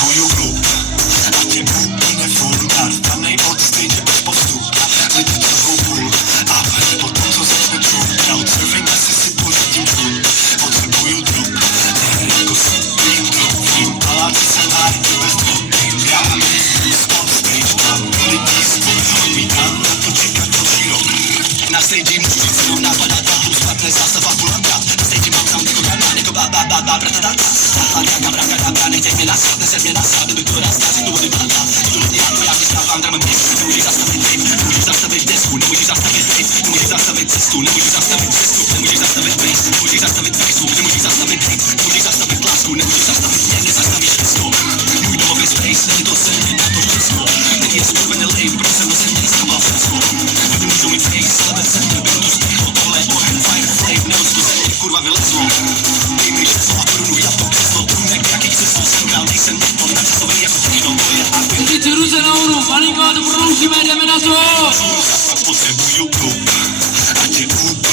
Boju klub, a tě úplně full dar, tam neodstejně bez postup. Lidi trochu půl, a potom co začne čůl. Crowdsurfing asi si pořídím čůl. Potřebuju drop, ne jako Supreme drop. Vím, paláci jsem high, bez drop. Já a my, on stage, mám lidí spod. Odmítám na to čekat další rok. Na stage můžu říct jenom napadat, plus špatné zástava půlkrát. Na stage mám sound jako Gunman, jako bratadata. Nechtěj mě nasrat, neset mě nasrat, kdyby to raz nářek důvody vládá. Jdu lidi jako já, když dávám drum and bass. Nemůžeš zastavit rave, nemůžeš zastavit desku, nemůžeš zastavit rave, nemůžeš zastavit cestu, nemůžeš zastavit cestu, nemůžeš zastavit bass, nemůžeš zastavit Facebook, nemůžeš zastavit hate, nemůžeš zastavit lásku, nemůžeš zastavit mě, nezastavíš všechno. Můj domov je space, není to sen, není to Česko. Teď je skurvený lame, protože jsem do země schoval všechno. Lidi můžou mít face, ale bez země bylo to stejcho, tohle je oheň, fire, flame, nebo z země kurva vylezlo. Dej mi žezlo a korunu, já to křeslo, trůnek, jaký křeslo, jsem král, nejsem nepo, načasový jako všechno, to je agent. Teď ruce nahoru, malinko a to prodloužíme, jdeme na to! Potřebuju klub, a tě úplně